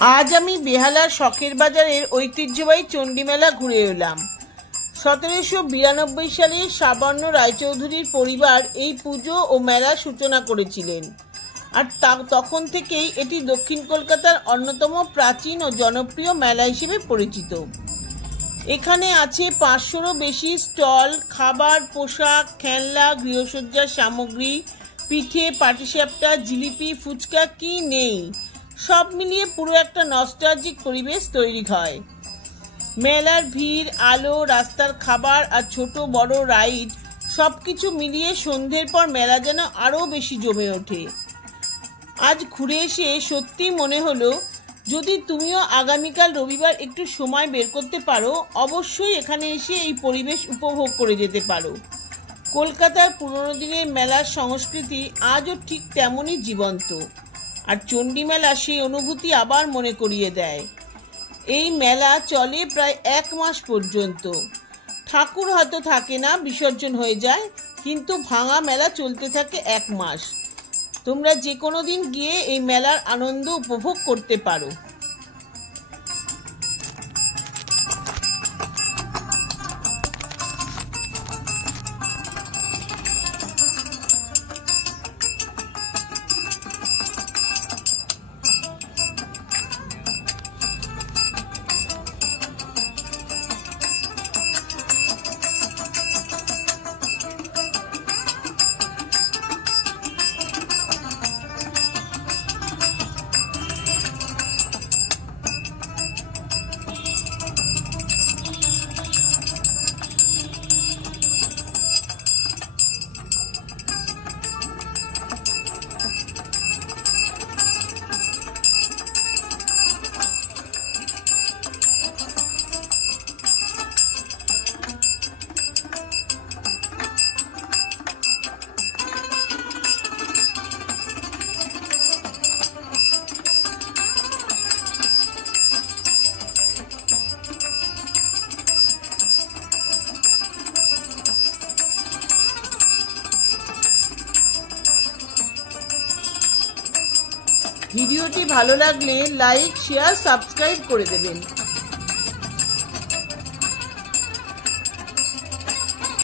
আজ আমি বেহালার শখের বাজারের ঐতিহ্যবাহী চণ্ডীমেলা ঘুরে এলাম। 1792 সালে সাবর্ণ রায়চৌধুরীর পরিবার এই পুজো ও মেলার সূচনা করেছিলেন, আর তখন থেকেই এটি দক্ষিণ কলকাতার অন্যতম প্রাচীন ও জনপ্রিয় মেলা হিসেবে পরিচিত। এখানে আছে 500-রও বেশি স্টল, খাবার, পোশাক, খেলনা, গৃহসজ্জার সামগ্রী, পিঠে, পাটিসাপটা, জিলিপি, ফুচকা, কি নেই। সব মিলিয়ে পুরো একটা নস্টালজিক পরিবেশ তৈরি হয়। মেলার ভিড়, আলো, রাস্তার খাবার আর ছোট বড় রাইড সবকিছু মিলিয়ে সন্ধ্যের পর মেলা যেন আরো বেশি জমে ওঠে। আজ ঘুরে এসে সত্যি মনে হলো, যদি তুমিও আগামীকাল রবিবার একটু সময় বের করতে পারো, অবশ্যই এখানে এসে এই পরিবেশ উপভোগ করে যেতে পারো। কলকাতার পুরনো দিনের মেলার সংস্কৃতি আজও ঠিক তেমনই জীবন্ত, আর চণ্ডী মেলা সেই অনুভূতি আবার মনে করিয়ে দেয়। এই মেলা চলে প্রায় 1 মাস পর্যন্ত। ঠাকুর হয়তো থাকে না, বিসর্জন হয়ে যায়, কিন্তু ভাঙা মেলা চলতে থাকে 1 মাস। তোমরা যে কোনো দিন গিয়ে এই মেলার আনন্দ উপভোগ করতে পারো। ভিডিওটি ভালো লাগলে লাইক, শেয়ার, সাবস্ক্রাইব করে দেবেন।